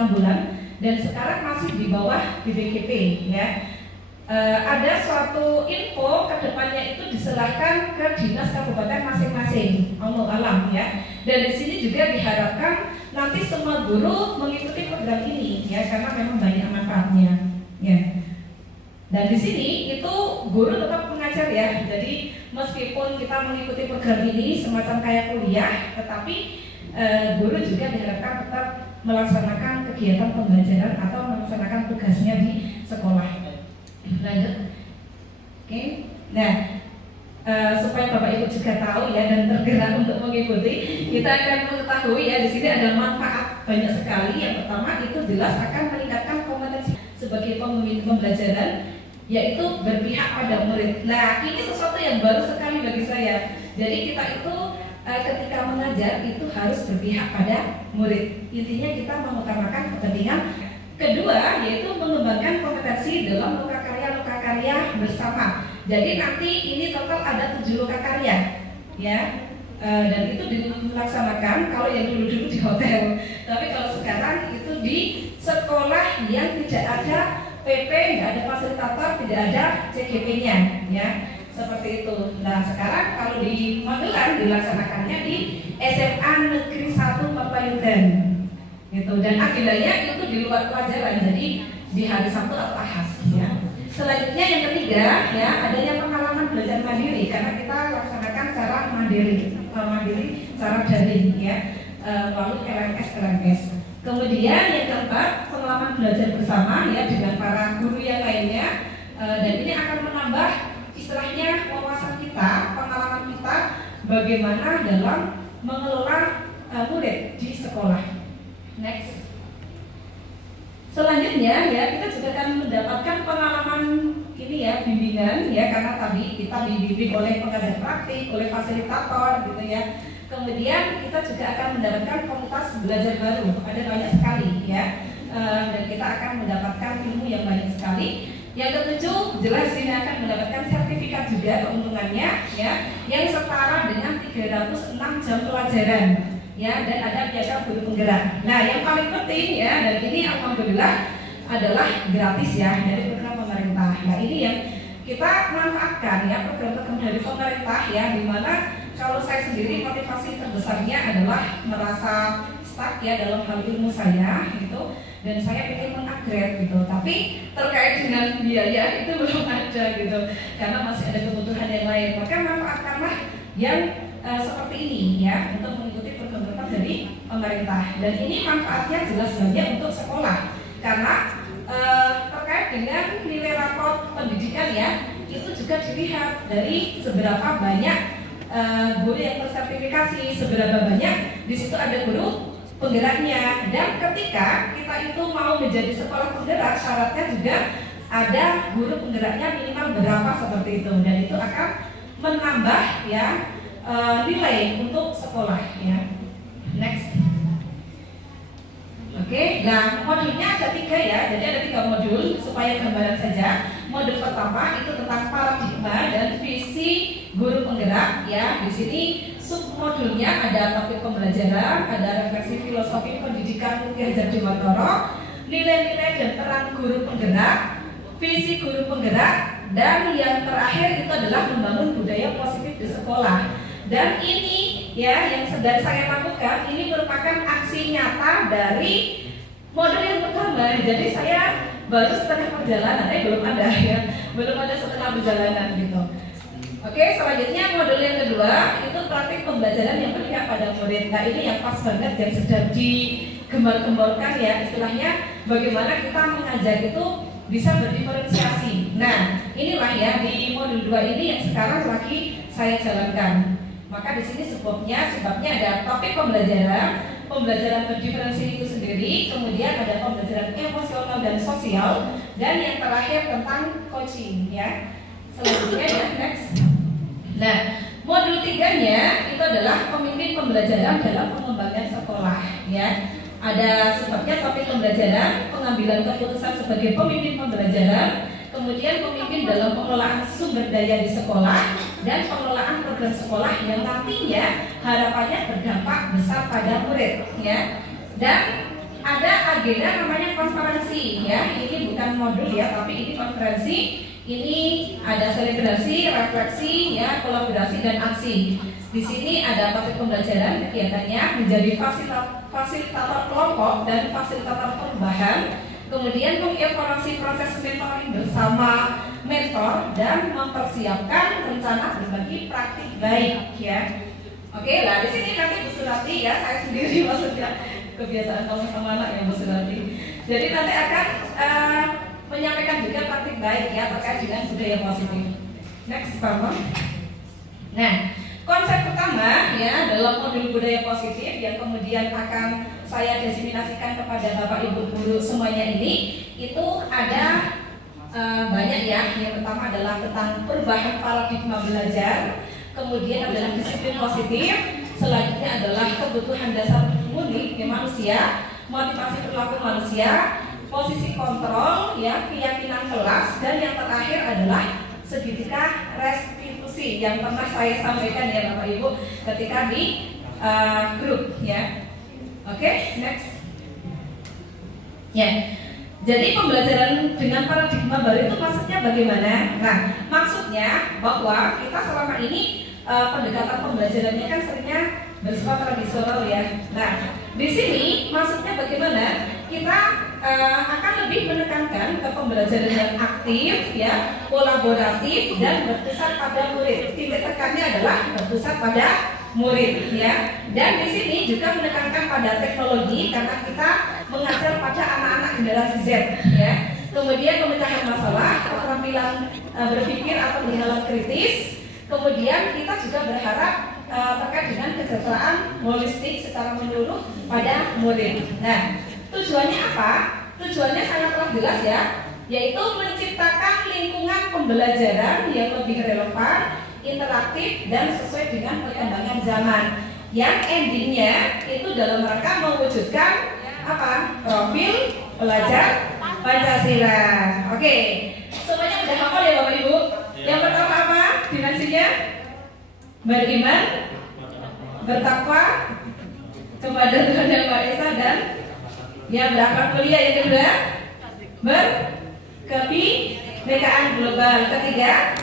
6 bulan dan sekarang masih di bawah BPKP ya. Ada suatu info kedepannya itu diserahkan ke dinas kabupaten masing-masing, Allah alam ya. Dan di sini juga diharapkan nanti semua guru mengikuti program ini ya, karena memang banyak manfaatnya ya. Dan di sini itu guru tetap mengajar ya. Jadi meskipun kita mengikuti program ini semacam kayak kuliah, tetapi guru juga diharapkan tetap melaksanakan kegiatan pembelajaran atau melaksanakan tugasnya di sekolah. Lanjut. Oke. Nah, supaya Bapak Ibu juga tahu ya dan tergerak untuk mengikuti, kita akan mengetahui ya di sini ada manfaat banyak sekali. Yang pertama itu jelas akan meningkatkan kompetensi sebagai pemimpin pembelajaran, yaitu berpihak pada murid. Nah, ini sesuatu yang baru sekali bagi saya. Jadi kita itu ketika mengajar itu harus berpihak pada murid. Intinya kita mengutamakan kepentingan. Kedua, yaitu mengembangkan kompetensi dalam loka karya bersama. Jadi nanti ini total ada 7 loka karya, ya. Dan itu dilaksanakan kalau yang dulu-dulu di hotel. Tapi kalau sekarang itu di sekolah yang tidak ada PP, tidak ada fasilitator, tidak ada CGP-nya, ya. Seperti itu. Nah, sekarang kalau di Magelang dilaksanakannya di SMA Negeri 1 Papayudan. Gitu. Dan agendanya itu di luar pelajaran, jadi di hari Sabtu atau Ahad ya. Selanjutnya yang ketiga ya, adanya pengalaman belajar mandiri, karena kita laksanakan secara mandiri secara daring ya, melalui LMS. Kemudian yang keempat, pengalaman belajar bersama ya dengan para guru yang lainnya, dan ini akan menambah istilahnya wawasan kita, pengalaman kita bagaimana dalam mengelola murid di sekolah. Next. Selanjutnya ya, kita juga akan mendapatkan pengalaman ini ya, bimbingan ya, karena tadi kita dibimbing oleh pengajar praktik, oleh fasilitator gitu ya. Kemudian kita juga akan mendapatkan komunitas belajar baru, ada banyak sekali ya, dan kita akan mendapatkan ilmu yang banyak sekali. Yang ketujuh, jelas ini akan mendapatkan sertifikat juga keuntungannya ya, yang setara dengan 306 jam pelajaran. Ya, dan ada piagam guru penggerak. Nah, yang paling penting ya, dan ini alhamdulillah adalah gratis ya dari program pemerintah. Nah, ini yang kita manfaatkan ya, program-program dari pemerintah ya, dimana kalau saya sendiri motivasi terbesarnya adalah merasa stuck ya dalam hal ilmu saya gitu, dan saya ingin mengupgrade gitu. Tapi terkait dengan biaya itu belum ada gitu, karena masih ada kebutuhan yang lain. Maka manfaatkanlah yang seperti ini ya, untuk mengikuti program-program dari pemerintah. Dan ini manfaatnya jelas banyak untuk sekolah, karena terkait dengan nilai rapor pendidikan ya, itu juga dilihat dari seberapa banyak guru yang tersertifikasi, seberapa banyak di situ ada guru penggeraknya. Dan ketika kita itu mau menjadi sekolah penggerak, syaratnya juga ada guru penggeraknya minimal berapa seperti itu, dan itu akan menambah ya nilai untuk sekolah ya. Next. Oke, nah modulnya ada 3 ya, jadi ada 3 modul supaya gambaran saja. Modul pertama itu tentang paradigma dan visi guru penggerak ya. Di sini submodulnya ada topik pembelajaran, ada refleksi filosofi pendidikan Ki Hajar Dewantara, nilai-nilai dan peran guru penggerak, visi guru penggerak, dan yang terakhir itu adalah membangun budaya positif di sekolah. Dan ini ya yang sedang saya lakukan ini merupakan aksi nyata dari modul yang pertama. Jadi saya baru setengah perjalanan, belum ada ya, belum ada setengah perjalanan gitu. Oke, selanjutnya modul yang kedua itu praktik pembelajaran yang berpihak pada murid. Nah, ini yang pas banget yang sedang digembar-gemborkan ya, istilahnya bagaimana kita mengajar itu bisa berdiferensiasi. Nah, inilah ya di modul 2 ini yang sekarang lagi saya jalankan. Maka di sini sebabnya ada topik pembelajaran berdiferensi itu sendiri, kemudian ada pembelajaran emosional dan sosial, dan yang terakhir tentang coaching ya. Selanjutnya ya, next. Nah, modul 3-nya itu adalah pemimpin pembelajaran dalam pengembangan sekolah ya. Ada sebabnya topik pembelajaran, pengambilan keputusan sebagai pemimpin pembelajaran, kemudian pemimpin dalam pengelolaan sumber daya di sekolah, dan pengelolaan program sekolah yang nantinya harapannya berdampak besar pada murid ya. Dan ada agenda namanya konferensi ya. Ini bukan modul ya, tapi ini konferensi. Ini ada selebrasi, refleksi ya, kolaborasi dan aksi. Di sini ada topik pembelajaran kegiatannya menjadi fasilitator kelompok dan fasilitator perubahan. Kemudian mengevaluasi proses mentoring bersama mentor dan mempersiapkan rencana berbagi praktik baik ya. Oke, lah di sini nanti Bu Surati ya, saya sendiri maksudnya kebiasaan kamu sama anak ya Bu Surati. Jadi nanti akan menyampaikan juga praktik baik ya terkait dengan budaya positif. Next, Pak. Nah, konsep pertama ya dalam modul budaya positif yang kemudian akan saya diseminasikan kepada Bapak Ibu guru semuanya ini itu ada banyak ya. Yang pertama adalah tentang perubahan paradigma belajar, kemudian adalah disiplin positif, selanjutnya adalah kebutuhan dasar murni manusia, motivasi perilaku manusia, posisi kontrol ya, keyakinan kelas, dan yang terakhir adalah segitiga restitusi yang pernah saya sampaikan ya Bapak Ibu ketika di grup ya. Oke, next. Ya. Jadi pembelajaran dengan paradigma baru itu maksudnya bagaimana? Nah, maksudnya bahwa kita selama ini pendekatan pembelajarannya kan seringnya bersifat tradisional ya. Nah, di sini maksudnya bagaimana? Kita akan lebih menekankan ke pembelajaran yang aktif ya, kolaboratif dan berpusat pada murid. Titik tekannya adalah berpusat pada murid ya. Dan di sini juga menekankan pada teknologi karena kita mengajar pada anak-anak generasi Z ya. Kemudian pemecahan masalah, keterampilan berpikir atau bernalar kritis. Kemudian kita juga berharap terkait dengan kesejahteraan holistik secara menyeluruh pada murid. Nah, tujuannya apa? Tujuannya sangatlah jelas ya, yaitu menciptakan lingkungan pembelajaran yang lebih relevan, interaktif dan sesuai dengan perkembangan zaman. Yang endingnya itu dalam rangka mewujudkan apa? Profil pelajar Pancasila. Oke, semuanya sudah hafal ya Bapak Ibu? Yang pertama apa? Dimensinya beriman, bertakwa kepada Tuhan Yang Maha Esa dan yang berakhlak mulia. Yang kedua, berkebinekaan global. Ketiga,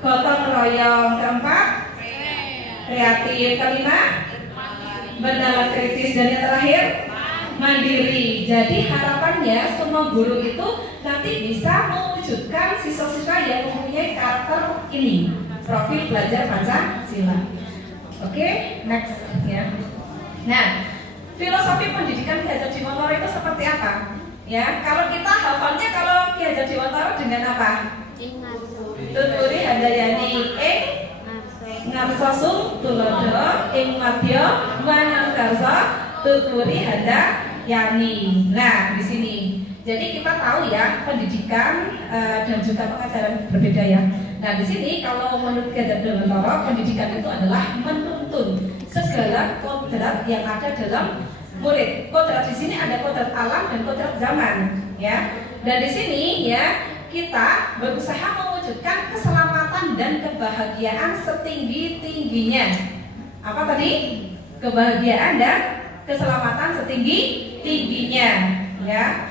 gotong royong. Keempat, kreatif. Kelima, bernalar kritis. Dan yang terakhir, mandiri. Jadi harapannya semua guru itu nanti bisa mewujudkan siswa-siswa yang mempunyai karakter ini, profil pelajar Pancasila. Oke, next ya. Nah, filosofi pendidikan Ki Hajar Dewantara itu seperti apa? Ya, kalau kita hafalnya kalau Ki Hajar Dewantara dengan apa? Tuturi Handayani ing ngarsosung tulodo ing madya manangkarsa tuturi handayani. Nah, di sini. Jadi kita tahu ya pendidikan dan juga pengajaran berbeda ya. Nah, di sini kalau menurut Ki Hajar Dewantara pendidikan itu adalah menuntun segala kodrat yang ada dalam murid. Kodrat di sini ada kodrat alam dan kodrat zaman, ya. Dan di sini ya kita berusaha mewujudkan keselamatan dan kebahagiaan setinggi-tingginya. Apa tadi? Kebahagiaan dan keselamatan setinggi-tingginya, ya.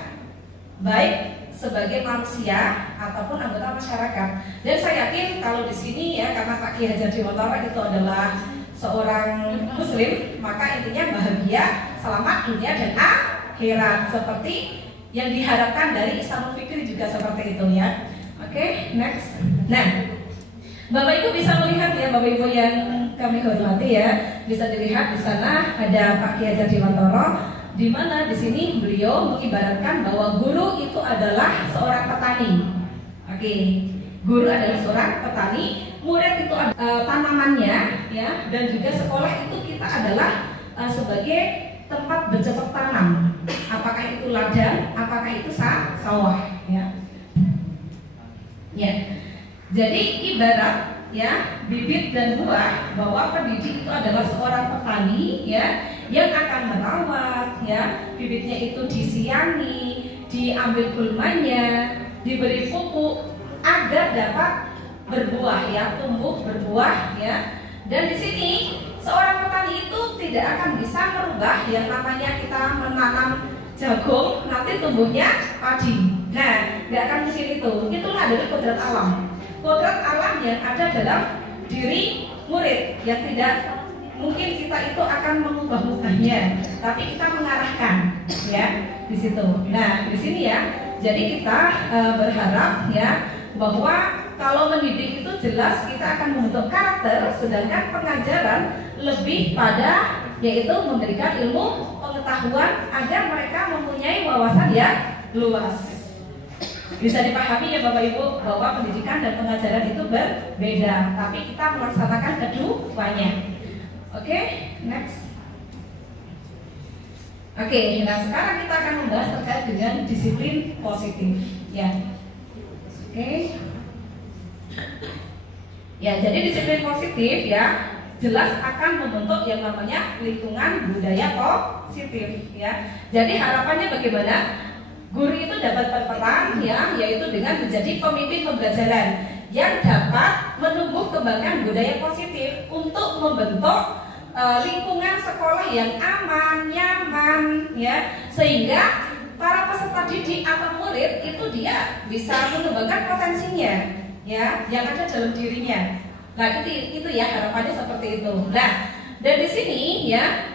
Baik sebagai manusia ataupun anggota masyarakat. Dan saya yakin kalau di sini ya karena Pak Ki Hajar Dewantara itu adalah seorang muslim, maka intinya bahagia, selamat dunia dan akhirat seperti yang diharapkan dari Ihsanul Fikri juga seperti itu ya. Oke, next. Nah, Bapak Ibu bisa melihat ya, Bapak Ibu yang kami hormati ya, bisa dilihat di sana ada Pak Ki Hajar Dewantara, di mana di sini beliau mengibaratkan bahwa guru itu adalah seorang petani. Oke, guru adalah seorang petani, murid itu tanamannya ya, dan juga sekolah itu kita adalah sebagai tempat bercocok tanam. Apakah itu ladang, apakah itu sawah ya. Ya. Jadi ibarat ya bibit dan buah bahwa pendidik itu adalah seorang petani ya yang akan merawat ya, bibitnya itu disiangi, diambil gulmanya, diberi pupuk agar dapat berbuah ya, tumbuh berbuah ya. Dan di sini seorang petani itu tidak akan bisa merubah yang namanya kita menanam jagung, nanti tumbuhnya padi. Nah, nggak akan mungkin itu. Itulah dari kodrat alam. Kodrat alam yang ada dalam diri murid yang tidak mungkin kita itu akan mengubah-ubahnya, tapi kita mengarahkan, ya, di situ. Nah, di sini ya. Jadi kita berharap ya bahwa kalau mendidik itu jelas kita akan membentuk karakter, sedangkan pengajaran lebih pada yaitu memberikan ilmu pengetahuan agar mereka mempunyai wawasan yang luas. Bisa dipahami ya Bapak Ibu bahwa pendidikan dan pengajaran itu berbeda, tapi kita melaksanakan keduanya. Oke, next. Oke, nah sekarang kita akan membahas terkait dengan disiplin positif, ya. Oke. Ya, jadi disiplin positif ya jelas akan membentuk yang namanya lingkungan budaya positif, ya. Jadi harapannya bagaimana? Guru itu dapat berperan ya, yaitu dengan menjadi pemimpin pembelajaran yang dapat menumbuh kembangkan budaya positif untuk membentuk lingkungan sekolah yang aman, nyaman, ya, sehingga para peserta didik atau murid itu dia bisa mengembangkan potensinya, ya, yang ada dalam dirinya. Nah, itu ya harapannya seperti itu. Nah, dan di sini ya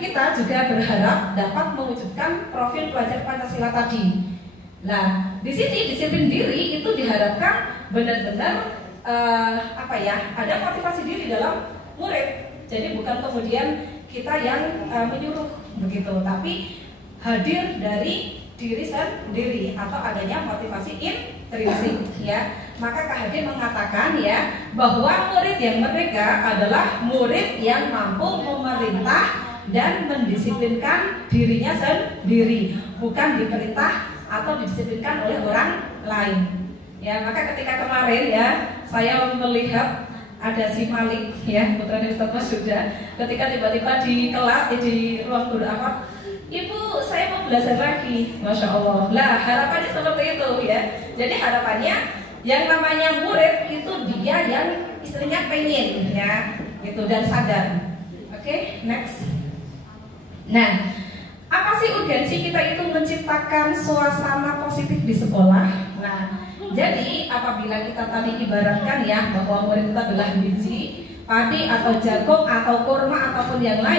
kita juga berharap dapat mewujudkan profil pelajar Pancasila tadi. Nah, di sini disiplin diri itu diharapkan benar-benar ada motivasi diri dalam murid. Jadi bukan kemudian kita yang menyuruh begitu, tapi hadir dari diri sendiri atau adanya motivasi intrinsik, ya. Maka Kak Hadi mengatakan ya bahwa murid yang merdeka adalah murid yang mampu memerintah dan mendisiplinkan dirinya sendiri, bukan diperintah atau didisiplinkan oleh orang lain. Ya, maka ketika kemarin ya saya melihat ada si Malik ya, putranya Ustaz Mas juga, ketika tiba-tiba di kelas di ruang guru apa, Ibu saya mau belajar lagi, Masya Allah. Lah harapannya seperti itu ya. Jadi harapannya yang namanya murid itu dia yang istilahnya pengen ya, gitu dan sadar. Oke, next. Nah, apa sih urgensi kita itu menciptakan suasana positif di sekolah? Nah, jadi apabila kita tadi ibaratkan ya bahwa murid kita adalah biji, padi atau jagung atau kurma ataupun yang lain.